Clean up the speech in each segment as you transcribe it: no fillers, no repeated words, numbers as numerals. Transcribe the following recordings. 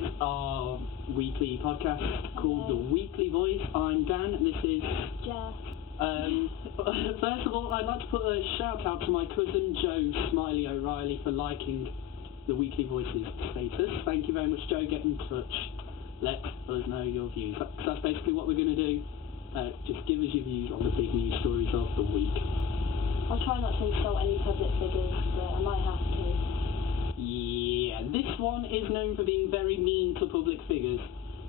is our weekly podcast called The Weekly Voice. I'm Dan, and this is Jeff. First of all, I'd like to put a shout out to my cousin Joe Smiley O'Reilly for liking The Weekly Voice's status. Thank you very much, Joe. Get in touch. Let us know your views. That's basically what we're going to do. Just give us your views on the big news stories of the week. I'll try not to insult any public figures, but I might have to. Yeah, this one is known for being very mean to public figures.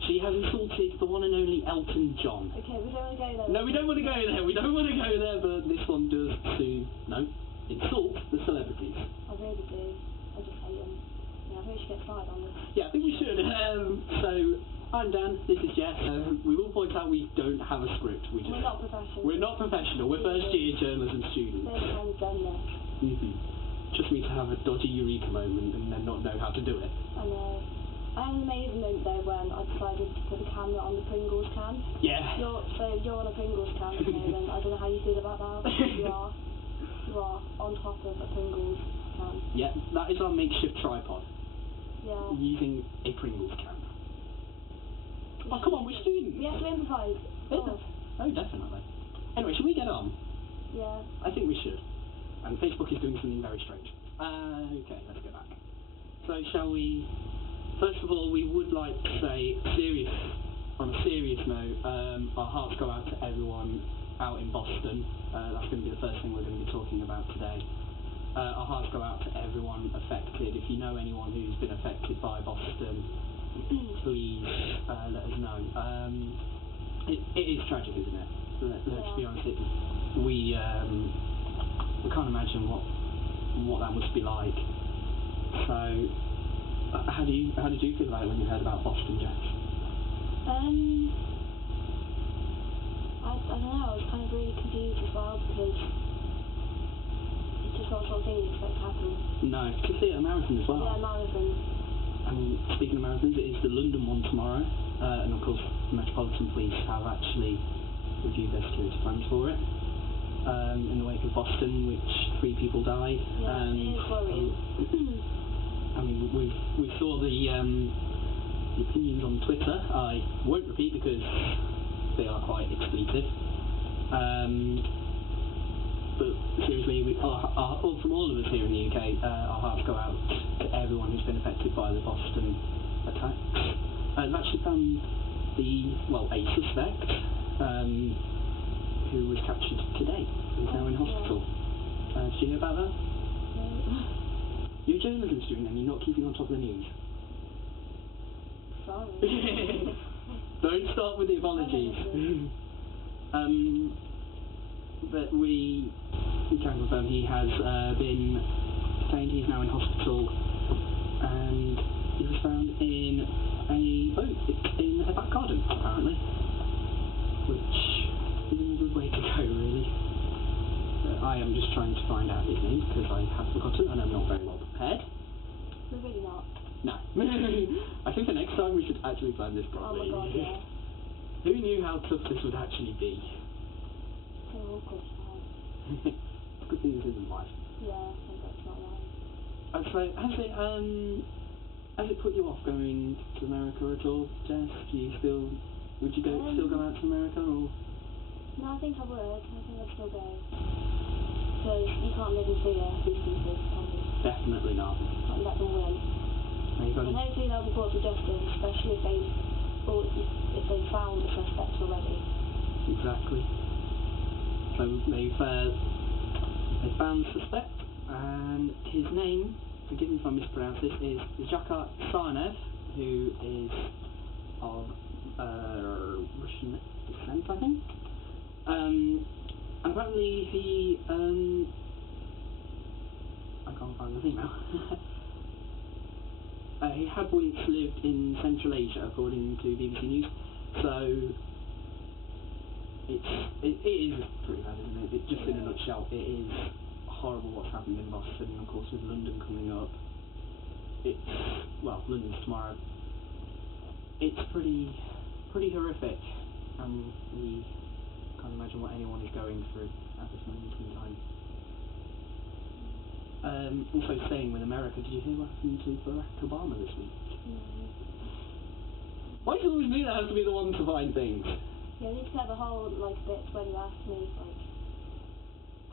She has insulted the one and only Elton John. Okay, we don't want to go there. No, we don't want to go there. We don't want to go there, but this one does insult the celebrities. I really do. I just hate them. Yeah, I think we should get started on this. Yeah, I think we should. So, I'm Dan, this is Jeff. We will point out we don't have a script. We're not professional. We're not professional. We're first year journalism students. First time we've done this. Just me to have a dodgy eureka moment and then not know how to do it. I know. I had an amazing moment though when I decided to put the camera on the Pringles can. Yeah. You're on a Pringles can at the moment. I don't know how you feel about that. You are on top of a Pringles can. Yeah, that is our makeshift tripod. Yeah. Using a Pringles can. Oh, come on, we're students. We have to improvise. Oh, definitely. Anyway, should we get on? Yeah. I think we should. And Facebook is doing something very strange. Okay, let's go back. So, shall we... First of all, we would like to say, on a serious note, our hearts go out to everyone out in Boston. That's going to be the first thing we're going to be talking about today. Our hearts go out to everyone affected. If you know anyone who's been affected by Boston, please let us know. It is tragic, isn't it? Let's be honest. We can't imagine what that must be like. So, how did you feel about it when you heard about Boston, Jeff? I don't know. I was kind of really confused as well because it's just not sort of thing you expect to happen. No, you can see it at a marathon as well. Yeah, marathon. I mean, speaking of marathons, it is the London one tomorrow, and of course, the Metropolitan Police have actually reviewed their security plans for it. In the wake of Boston, which 3 people died. Yeah, it is worrying. I mean, we saw the opinions on Twitter. I won't repeat because they are quite expletive. But seriously, from all of us here in the UK, our hearts go out to everyone who's been affected by the Boston attacks. I've actually found a suspect who was captured today. He's now in hospital. Did you hear about that? No. You're a journalism student and you're not keeping on top of the news. Sorry. Don't start with the apologies. But we can confirm he has been detained. He's now in hospital, and he was found in a boat in a back garden, apparently, which isn't a good way to go, really. I am just trying to find out his name because I have forgotten and I'm not very well prepared. We're really not. No. I think the next time we should actually plan this properly. Oh my god, yeah. Who knew how tough this would actually be? So awkward. Good thing this isn't live. Yeah, I think that's not right. So, has it put you off going to America at all, Jess? Would you still go out to America, or? No, I think I would. I think I'd still go. Because you can't live in fear of these people, can you? Definitely not. Can't let them win. And hopefully they'll be brought to justice, especially if they found the suspect already. Exactly. So they found the suspect, and his name, forgive me if I mispronounce this, is Zakar Sarnev, who is of Russian descent, I think. And apparently he, I can't find the thing now. He had once lived in Central Asia, according to BBC News, so it is pretty bad, isn't it? Just in a nutshell, it is horrible what's happened in Boston, and of course with London coming up, London's tomorrow. It's pretty horrific, and we can't imagine what anyone is going through at this moment in time. Also staying with America, did you hear what happened to Barack Obama this week? No. always me that has to be the one to find things. Yeah, I need to get the whole, like, bit when you asked me, like,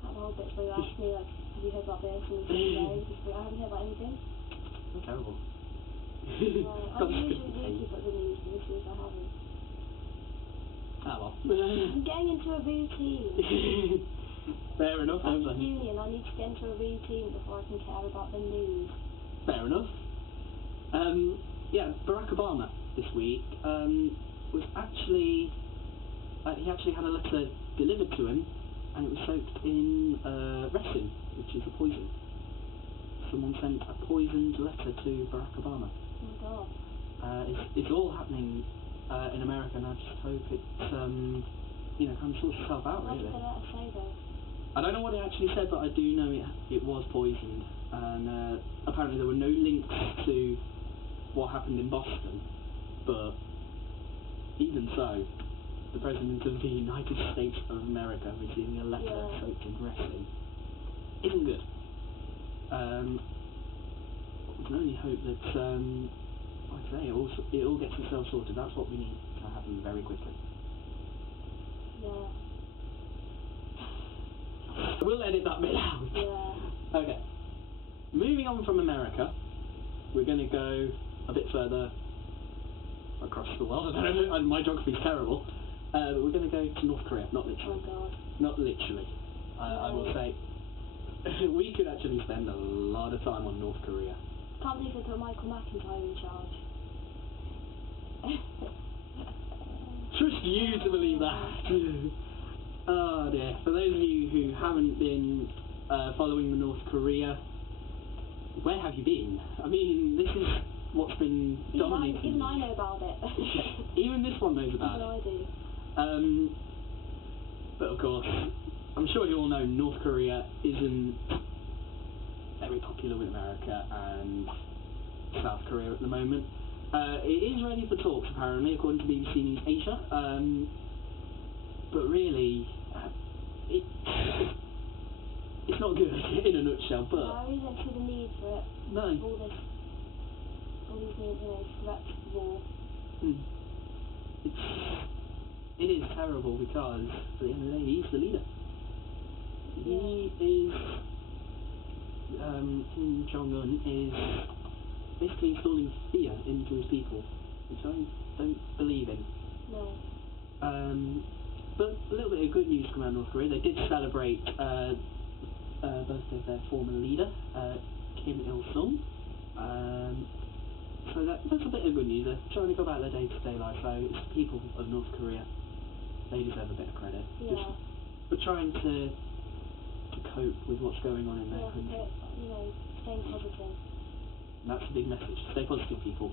got the whole bit where you asked me, like, have you heard about this and this and that? Just like, I haven't heard about anything. That's terrible. I usually do keep up the news, but this week I haven't. Ah, well. I'm getting into a routine. Fair enough, That's then. union, I need to get into a routine before I can care about the news. Fair enough. Yeah, Barack Obama this week was actually... he actually had a letter delivered to him, and it was soaked in resin, which is a poison. Someone sent a poisoned letter to Barack Obama. Oh my god. It's all happening in America, and I just hope it, kind of sorts itself out, What really. did the letter say, though? I don't know what it actually said, but I do know it was poisoned, and apparently there were no links to what happened in Boston, but even so, the President of the United States of America receiving a letter soaked in resin isn't good. We can only hope that, like I say, it all gets itself sorted. That's what we need to happen very quickly. Yeah. We'll edit that bit out. Yeah. Okay. Moving on from America, we're going to go a bit further across the world. I don't know, my geography's terrible. But we're going to go to North Korea, not literally. Oh god. Not literally. I will say, we could actually spend a lot of time on North Korea. Can't believe they put Michael McIntyre in charge. Trust you to believe that. Oh dear. For those of you who haven't been following the North Korea, where have you been? I mean, this is what's been dominating. Even I know about it. Even this one knows about it. Even I do. But of course, I'm sure you all know North Korea isn't very popular with America and South Korea at the moment. It is ready for talks, apparently, according to BBC News Asia. But really, it's not good in a nutshell. But I really don't see the need for it. No. All these new, threats of war. It is terrible because at the end of the day, he's the leader. He is. Kim Jong-un is basically installing fear into his people, which I don't believe in. No. But a little bit of good news from North Korea. They did celebrate birthday of their former leader, Kim Il-sung. So that's a bit of good news. They're trying to go about their day-to-day life. So it's the people of North Korea. They deserve a bit of credit. Yeah. Just for trying to cope with what's going on in their country. But, staying positive. And that's a big message. Stay positive, people.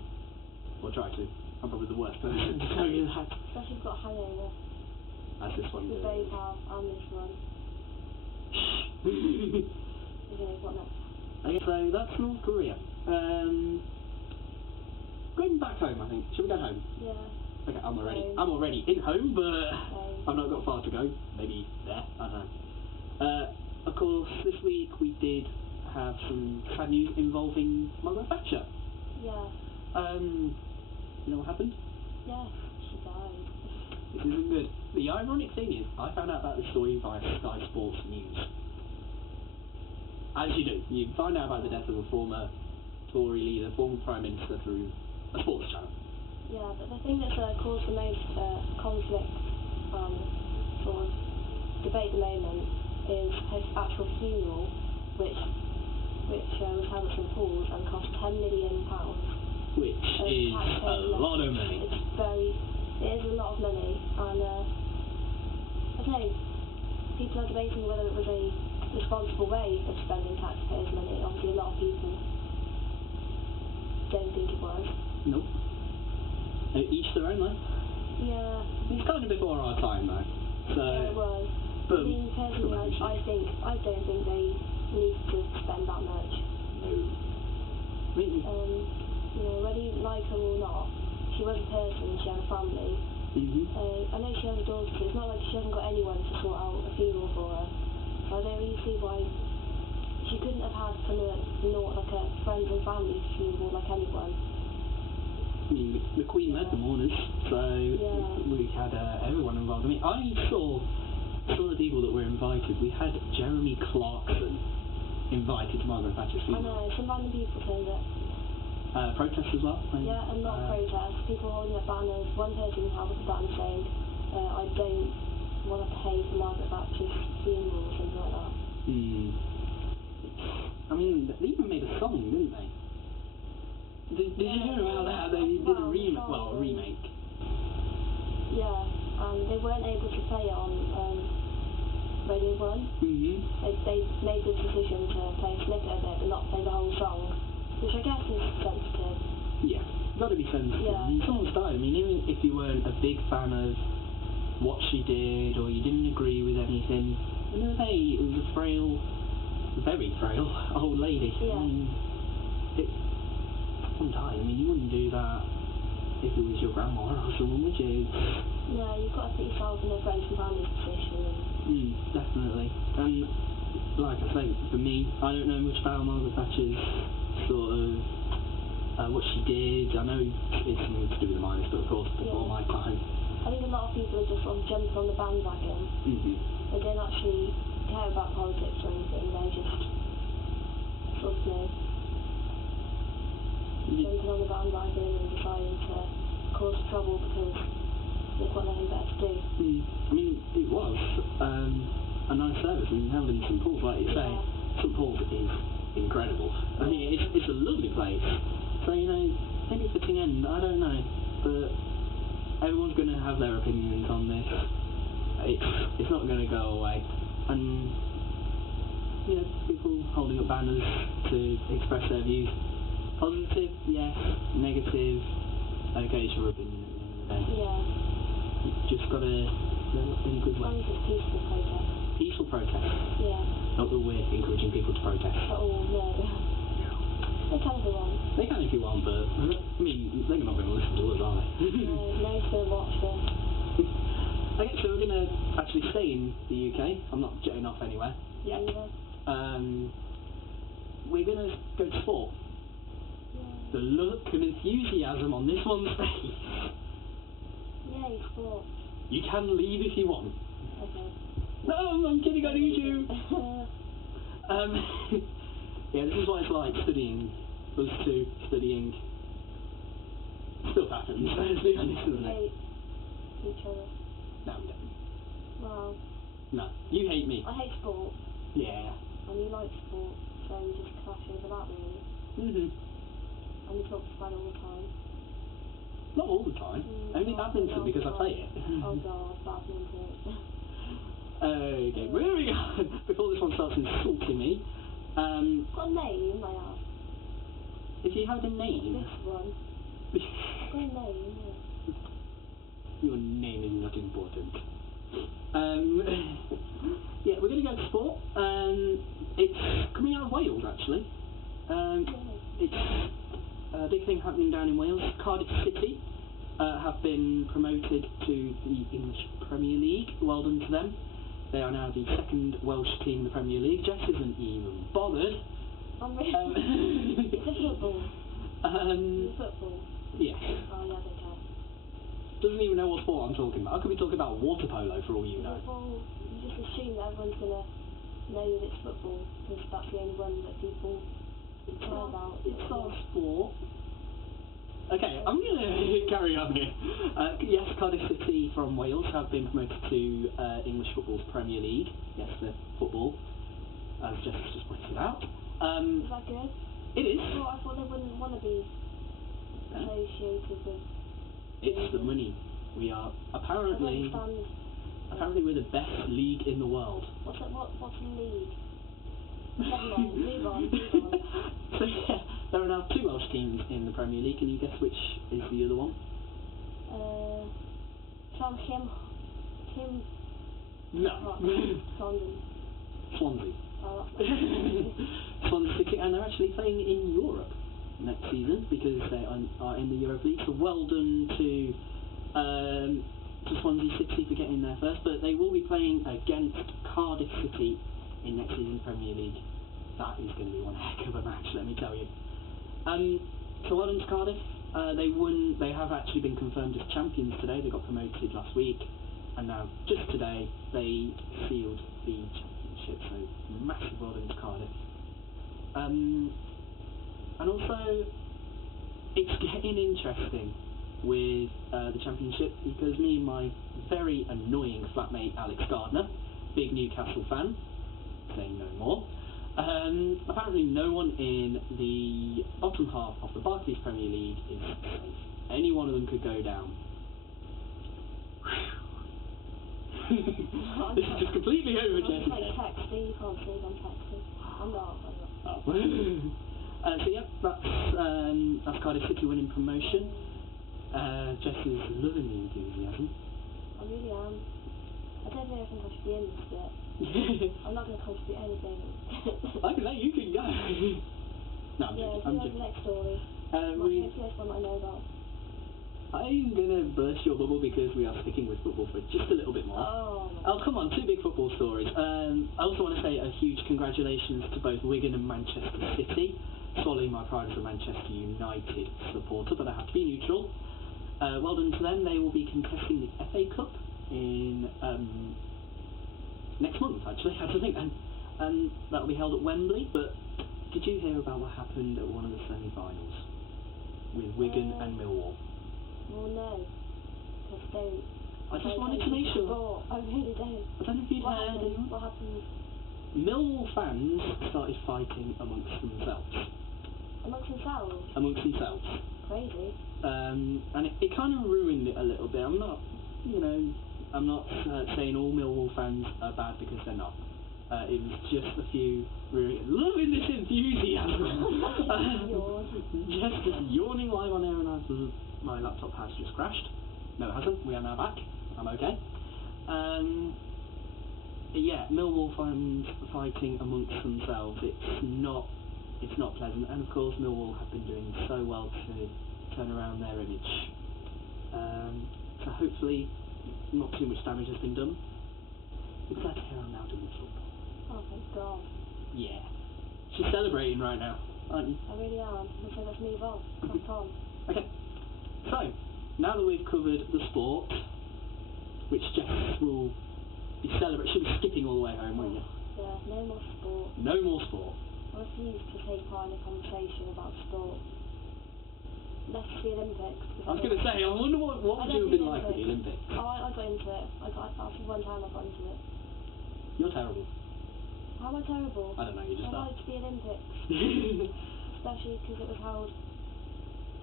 Or try to. I'm probably the worst person to tell you that. Especially if you've got a hangover. As this one The does. days have, and this one. Okay, what next? Okay, so that's North Korea. Going back home, I think. Should we go home? Yeah. Okay, I'm already. Same. I'm already in home, but Same. I've not got far to go. Maybe there. I don't know. Of course, this week we did have some sad news involving Margaret Thatcher. Yeah. You know what happened? Yes, she died. This isn't good. The ironic thing is, I found out about this story via Sky Sports News. As you do, you find out about the death of a former Tory leader, former Prime Minister through a sports channel. Yeah, but the thing that's caused the most conflict sort of debate at the moment is his actual funeral, which was held at St Paul's and cost £10 million. Which is a lot of money. It is a lot of money, and I don't know, people are debating whether it was a responsible way of spending taxpayers' money. Obviously a lot of people don't think it was. Nope. Each their own, though. Yeah. It's kind of before our time, though. So, yeah, it was. But, I mean, personally, I don't think they need to spend that much. No. Really? Whether you like her or not, she was a person, she had a family. I know she has a daughter, but it's not like she hasn't got anyone to sort out a funeral for her. So I don't really see why she couldn't have had like a friends and family funeral like anyone. mean, the Queen led the mourners, so we had everyone involved. I mean, I saw the people that were invited. We had Jeremy Clarkson invited to Margaret Thatcher's I funeral. know, some random people turned up. Protests as well? Yeah, and not protests. People holding up banners. One person held up a banner saying, I don't want to pay for Margaret Thatcher's funeral or something like that. I mean, they even made a song, didn't they? Did you hear about that? They did a remake. Yeah, they weren't able to play it on Radio 1. They made the decision to play a snippet of it but not play the whole song, which I guess is sensitive. Yeah, got to be sensitive. Yeah. I mean, someone's died. I mean, even if you weren't a big fan of what she did or you didn't agree with anything, hey, it was a frail, very frail old lady. Yeah. I mean, someone died. I mean, you wouldn't do that if it was your grandma or someone, would you? Yeah, you've got to put yourself in a friends and family's position. Definitely. And like I say, for me, I don't know much about Margaret Thatcher's sort of what she did. I know it's something to do with the miners, but of course before my time. I think a lot of people are just sort of jumping on the bandwagon. They don't actually care about politics or anything. They just sort of jumping on the bandwagon and deciding to cause trouble because they've got nothing better to do. I mean, it was a nice service and held in St Paul's, like you say. St Paul's is incredible. I mean, it's a lovely place. So, you know, maybe fitting end, I don't know. But everyone's going to have their opinions on this. It's not going to go away. And, you know, people holding up banners to express their views. Positive, yes. Negative, okay, it's your opinion at the end of the day. Yeah. You've just got to live in a good way. As long as it's peaceful protest. Peaceful protest. Yeah. Not that we're encouraging people to protest. Oh, no. They can if they want. They can if you want, but, I mean, they're not going to listen to us, are they? No one's going to watch this. Okay, so we're going to actually stay in the UK. I'm not jetting off anywhere yet. We're going to go to sport. The look and enthusiasm on this one's face. Yay, sport. You can leave if you want. Okay. No, I'm kidding, I need you. Yeah, this is what it's like studying. Us two studying. Still happens, let's be honest, doesn't We it? hate each other. No, we don't. Well, No, you hate me. I hate sport. Yeah. And you like sport, so we just clash over that really. And we talk about it all the time. Not all the time. Only badminton because I play it. Oh god, badminton. Okay, moving on. Before this one starts insulting me. Got a name, I have. If you had a name. This one. I've got a name, yeah. Your name is not important. Yeah, we're going to go to sport. It's coming out of Wales, actually. It's a big thing happening down in Wales. Cardiff City have been promoted to the English Premier League. Well done to them. They are now the second Welsh team in the Premier League. Jess isn't even bothered. I'm really... It's a football. It's football. Yeah. Oh yeah, they can. Doesn't even know what sport I'm talking about. I could be talking about water polo for all you know. Well, you just assume that everyone's going to know that it's football, because that's the only one that people care about. It's our sport. Okay, I'm going to carry on here. Yes, Cardiff City from Wales have been promoted to English football's Premier League. Yes, the football, as Jess just pointed out. Is that good? It is. Well, I thought they wouldn't want to be associated with... It's the money. We are apparently we're the best league in the world. What's a league? Never mind, move on. So yeah, there are now 2 Welsh teams in the Premier League. Can you guess which is the other one? Tim. No. Swansea. Oh, that's Swansea City, and they're actually playing in Europe next season because they are in the Europa League. So well done to Swansea City for getting there first, but they will be playing against Cardiff City in next season's Premier League. That is going to be one heck of a match, let me tell you. So well done to Cardiff. They have actually been confirmed as champions today. They got promoted last week, and now just today they sealed the championship. So massive well done to Cardiff. And also, it's getting interesting with the championship because me and my very annoying flatmate Alex Gardner, big Newcastle fan, saying no more. Apparently no one in the bottom half of the Barclays Premier League is safe. Any one of them could go down. This is just completely over Jessica. Like texting, you can't see I'm texting. I'm not. Oh. So yeah, that's Cardiff City winning promotion. Jess is loving the enthusiasm. I really am. I don't really think I should be in this bit. I'm not going to contribute anything. Like I say, you can go. No, I'm joking. I'm the joking. next story. Hopefully it's one that I know about. I'm going to burst your bubble because we are sticking with football for just a little bit more. Oh, come on, 2 big football stories. I also want to say a huge congratulations to both Wigan and Manchester City, swallowing my pride as a Manchester United supporter, but I have to be neutral. Well done to them. They will be contesting the FA Cup in next month, actually, I think, and that will be held at Wembley. But did you hear about what happened at one of the semi-finals with Wigan and Millwall? Well, no, because I don't. I just wanted to make sure. I really don't. I don't know if you'd heard anyone. What happened? Millwall fans started fighting amongst themselves. Amongst themselves? Amongst themselves. Crazy. And it kind of ruined it a little bit. I'm not saying all Millwall fans are bad because they're not. It was just a few really loving this enthusiasm. Just yawning live on air, and my laptop has just crashed. No, it hasn't. We are now back. I'm okay. Yeah, Millwall fans fighting amongst themselves. It's not pleasant. And of course, Millwall have been doing so well to turn around their image. So hopefully, not too much damage has been done. I'm glad to hear I'm now doing football. Oh, thank God. Yeah. She's celebrating right now, aren't you? I really am. So let's move on. Crack on. Okay. So, now that we've covered the sport, which Jess will be celebrating, she'll be skipping all the way home, won't you? Yeah, no more sport. No more sport. I refuse to take part in a conversation about sport. Let's the Olympics. I was going to say, I wonder what would you have been like with the Olympics? Oh, I got into it. After one time I got into it. You're terrible. How am I terrible? I don't know, you just I liked the Olympics. Especially because it was held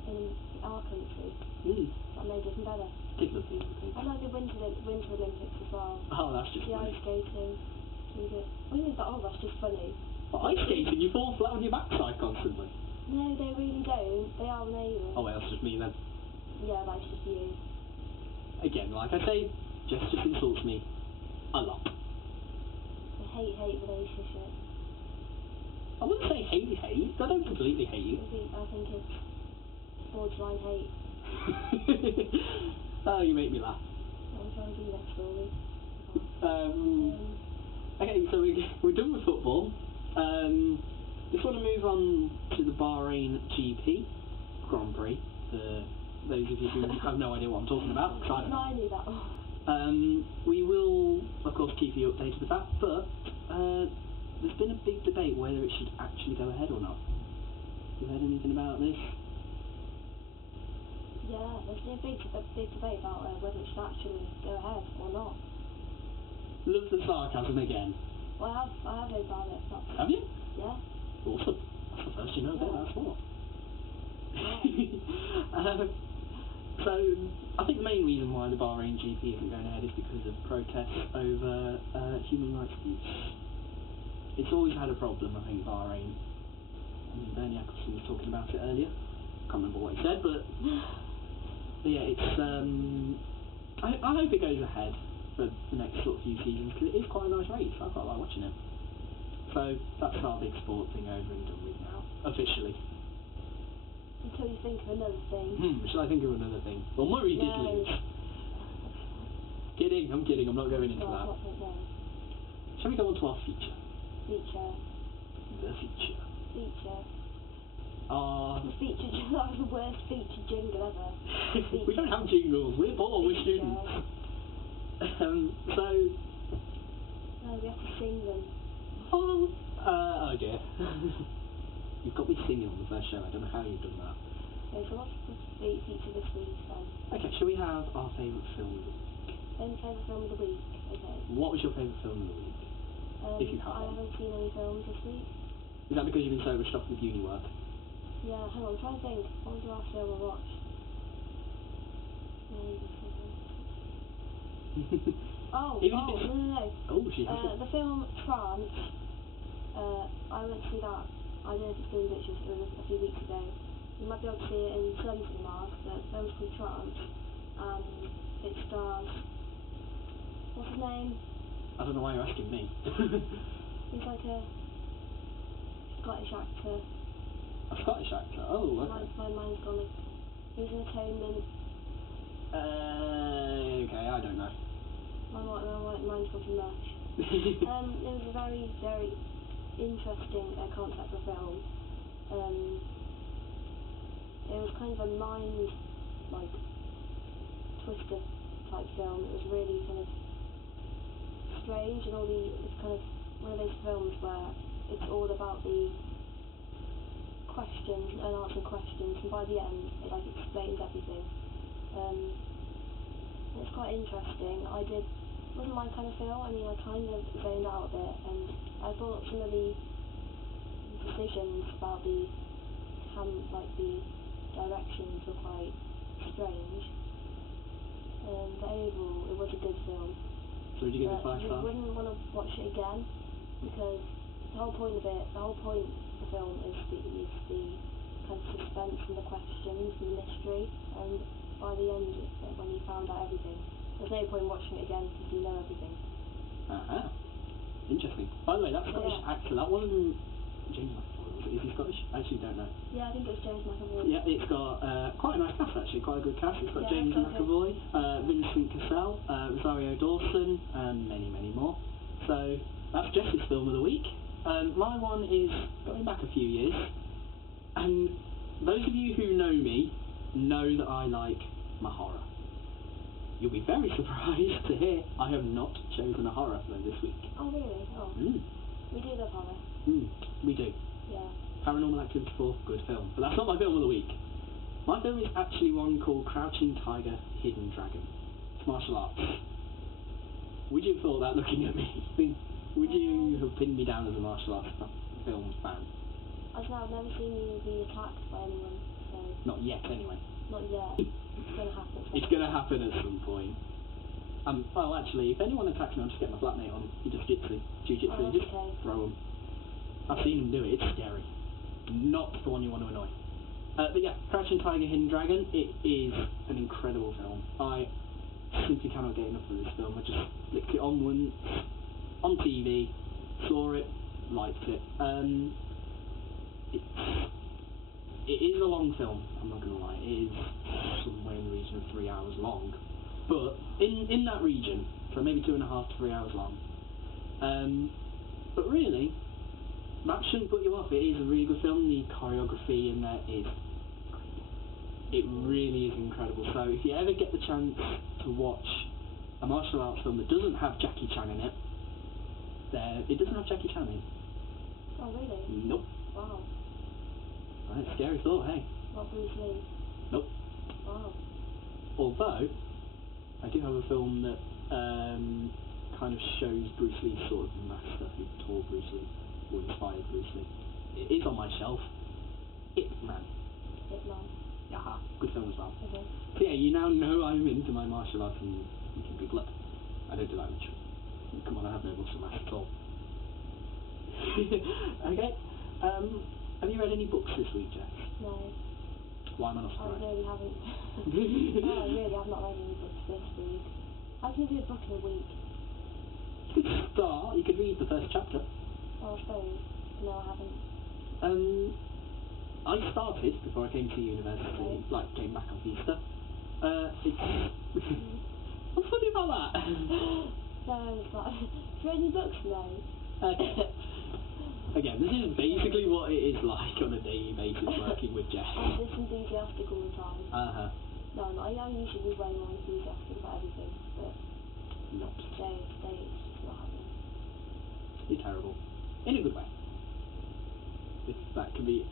in our country. That made it even better. Did love the Olympics. I like the Winter Olympics as well. Oh, that's just the funny. ice skating. Really good. What do you mean that? Oh, that's just funny. Well, ice skating? You fall flat on your backside constantly. No, they really don't. They are amazing. Oh, well, that's just me then. Yeah, that's just you. Again, like I say, Jess just insults me a lot. A hate relationship. I wouldn't say hate. I don't completely hate you. I think it's borderline hate. Oh, you make me laugh. I'm trying to do the next story. Okay, so we're done with football. Just want to move on to the Bahrain GP Grand Prix. For those of you who have no idea what I'm talking about, because I don't know. I knew that one. We will, of course, keep you updated with that, but there's been a big debate whether it should actually go ahead or not. You heard anything about this? Yeah, there's been a big debate about whether it should actually go ahead or not. Love the sarcasm again. Well, I have heard about it. Have you? Yeah. Awesome. That's the first you know about that sport. So, I think the main reason why the Bahrain GP isn't going ahead is because of protests over human rights abuse. It's always had a problem, I think, Bahrain. I mean, Bernie Ecclestone was talking about it earlier. Can't remember what he said, but yeah, it's. I hope it goes ahead for the next sort of few seasons because it is quite a nice race. I quite like watching it. So that's our big sport thing over and done with now, officially. Until you think of another thing. Shall I think of another thing? Well, Murray did lose. Kidding, I'm not going into that. Shall we go on to our feature? Feature. The feature. Feature. The feature jingle, that was the worst feature jingle ever. We don't have jingles, we're poor, we're students. So... No, we have to sing them. Oh dear. You've got me singing on the first show, I don't know how you've done that. Okay, so what's the feature this week then? Okay, shall we have our favourite film of the week? Favourite film of the week, okay. What was your favourite film of the week? If you have I one. haven't seen any films this week. Is that because you've been so rushed off with uni work? Yeah, hang on, I'm trying to think. What was the last film I watched? No. Oh, she has The film France, I went to see that. I don't know if it's still in pictures, it was a few weeks ago. You might be able to see it in some cinemas, but the film's called France, and it stars... What's his name? I don't know why you're asking me. He's like a Scottish actor. A Scottish actor? Oh, okay. My mind's gone like... He was in Atonement. Okay, I don't know. My mind's gone too much. It was a very, very interesting concept for film. It was kind of a mind, like, twister type film. It was really kind of strange, and it's kind of one of those films where it's all about the questions and unanswered questions, and by the end it like explains everything. It's quite interesting. Wasn't my kind of film. I mean, I kind of zoned out a bit, and I thought some of the decisions about the directions were quite strange. But overall, it was a good film. So would you give it 5 You stars? wouldn't want to watch it again, because the whole point of the film is the kind of suspense and the questions and the mystery, and by the end, when you found out everything, there's no point watching it again because you know everything. Interesting. By the way, that Scottish actor, that wasn't James McAvoy, was it? Is he Scottish? I actually don't know. Yeah, I think it was James McAvoy. Yeah, it's got quite a nice cast actually, quite a good cast. It's got James it's McAvoy, Vincent Cassel, Rosario Dawson, and many, many more. So that's Jess's film of the week. My one is going back a few years, and those of you who know me know that I like my horror. You'll be very surprised to hear I have not chosen a horror though this week. Oh really? Oh. We do love horror. We do. Yeah. Paranormal Activity 4, good film. But that's not my film of the week. My film is actually one called Crouching Tiger, Hidden Dragon. It's martial arts. Would you have thought that looking at me? Would you have pinned me down as a martial arts film fan? I don't know, I've never seen you be attacked by anyone, so... Not yet, anyway. Not yet. It's going to happen. It's going to happen at some point. Well, actually, if anyone attacks me, I'll just get my flatmate on. He does jiu-jitsu, Oh, just okay. throw him. I've seen him do it, it's scary. Not the one you want to annoy. But yeah, Crouching Tiger, Hidden Dragon, it is an incredible film. I simply cannot get enough of this film. I just flicked it on once, on TV, saw it, liked it. It is a long film, I'm not going to lie. It is somewhere in the region of 3 hours long. But in that region, so maybe 2.5 to 3 hours long. But really, that shouldn't put you off. It is a really good film. The choreography in there is great. It really is incredible. So if you ever get the chance to watch a martial arts film that doesn't have Jackie Chan in it, it doesn't have Jackie Chan in. Oh really? Nope. Wow. Right, scary thought, hey? Not Bruce Lee? Nope. Wow. Although, I do have a film that kind of shows Bruce Lee's sort of master who taught Bruce Lee, or inspired Bruce Lee. It is on my shelf. Ip Man. Ip Man. Yeah, good film as well. Okay. So yeah, you now know I'm into my martial arts, and you can Google it. I don't do that much. Come on, I have no muscle mass at all. Okay. Have you read any books this week, Jess? No. Why am I not surprised? I really haven't. No, I really have not read any books this week. How can you do a book in a week? You could start. You could read the first chapter. Well, I suppose. No, I haven't. I started before I came to university, like came back on Easter. What's funny about that? No, it's not. Have you read any books? No. Okay. again, this is basically what it is like on a daily basis working with Jess. I'm this enthusiastic all the time. Uh-huh. No, I usually way more enthusiastic about everything, but Not. today it's just not happening. You're terrible. In a good way. If that can be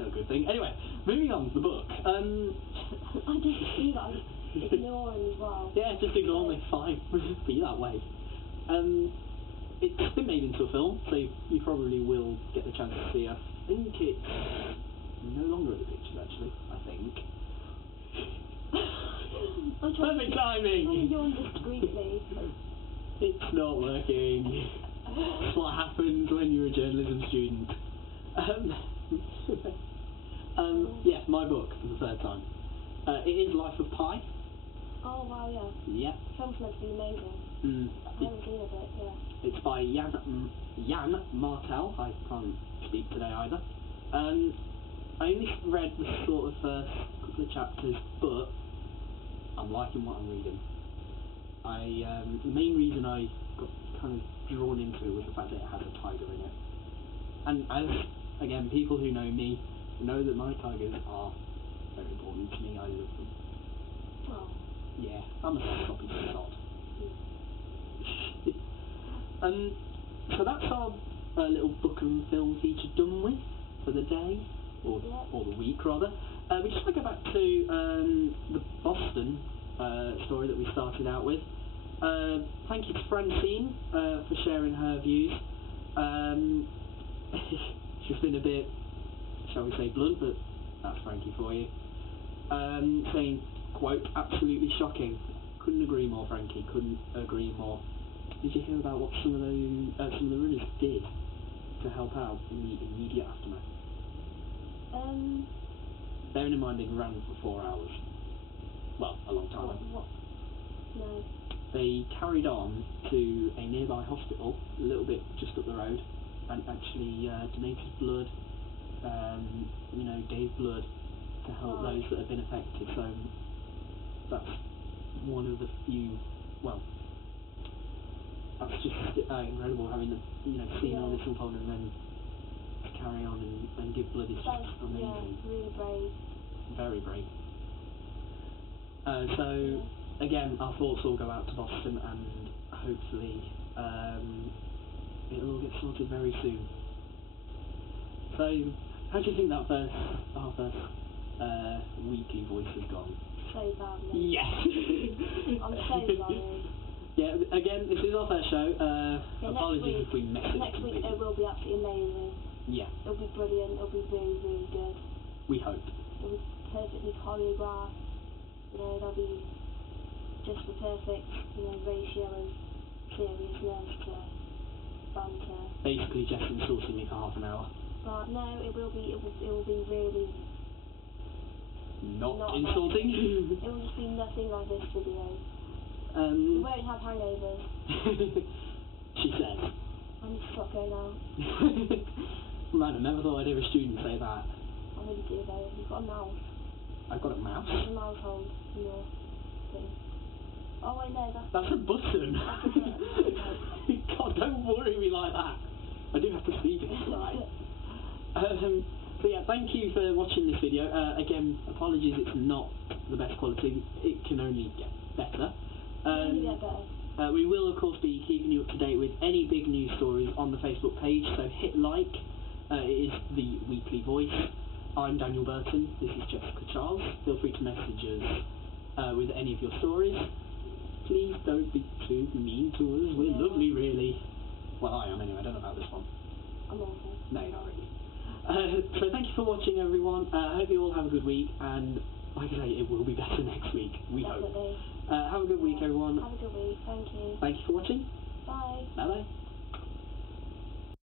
a good thing. Anyway, moving on to the book. I didn't see that. Ignore him as well. Yeah, just ignore me, fine. Be that way. It's been made into a film, so you probably will get the chance to see. I think it's no longer at the pictures, actually. I think. Perfect timing! I'm yawned discreetly. It's not working. That's what happens when you're a journalism student. Yeah, my book for the third time. It is Life of Pi. Oh wow, yeah. Yeah. Film's meant to be amazing. I haven't seen it, but yeah. It's by Jan Martel. I can't speak today either. I only read the sort of first couple of chapters, but I'm liking what I'm reading. The main reason I got kind of drawn into it was the fact that it had a tiger in it. And as, again, people who know me know that my tigers are very important to me. I love them. Oh. Yeah, I'm a sloppy sod. So that's our little book and film feature done with for the day, or the week rather. We just want to go back to the Boston story that we started out with. Thank you to Francine for sharing her views. She's been a bit, shall we say, blunt, but that's Frankie for you. Saying, quote, absolutely shocking. Couldn't agree more, Frankie. Couldn't agree more. Did you hear about what some of the runners did to help out in the immediate aftermath? Bearing in mind they ran for 4 hours. Well, a long time. What? No. They carried on to a nearby hospital, a little bit just up the road, and actually donated blood, gave blood to help those that have been affected. So that's one of the few, well, that's just incredible having the, seeing all this unfold and then to carry on and give blood is just amazing. Yeah, really brave. Very brave. Again, our thoughts all go out to Boston, and hopefully it'll all get sorted very soon. So, how do you think our first weekly voice has gone? So badly. Yes! I'm so sorry. Yeah, again, this is our first show. Apologies if we messed it up Next week completely. it will be absolutely amazing. Yeah. It'll be brilliant. It'll be really, really good. We hope. It'll be perfectly choreographed. There'll be just the perfect, ratio of seriousness to banter. Basically, just insulting me for half an hour. But no, it will be really not insulting. It will just be nothing like this video. We won't have hangovers. She said. I need to stop going out. Man, I never thought I'd hear a student say that. I really do though. You've got a mouse. I've got a mouse? There's a mouse hole in your thing. Oh wait, no, that's a button. That's a button. God, don't worry me like that. I do have to speak it, right? So yeah, thank you for watching this video. Again, apologies it's not the best quality. It can only get better. We will of course be keeping you up to date with any big news stories on the Facebook page, so hit like. It is the Weekly Voice. I'm Daniel Burton, this is Jessica Charles. Feel free to message us with any of your stories. Please don't be too mean to us, we're lovely really. Well, I am anyway, I don't know about this one. I'm awful. No, not really. So thank you for watching everyone. I hope you all have a good week, and like I say, it will be better next week, we Definitely. hope. Have a good week everyone. Have a good week, thank you. Thank you for watching. Bye. Bye bye.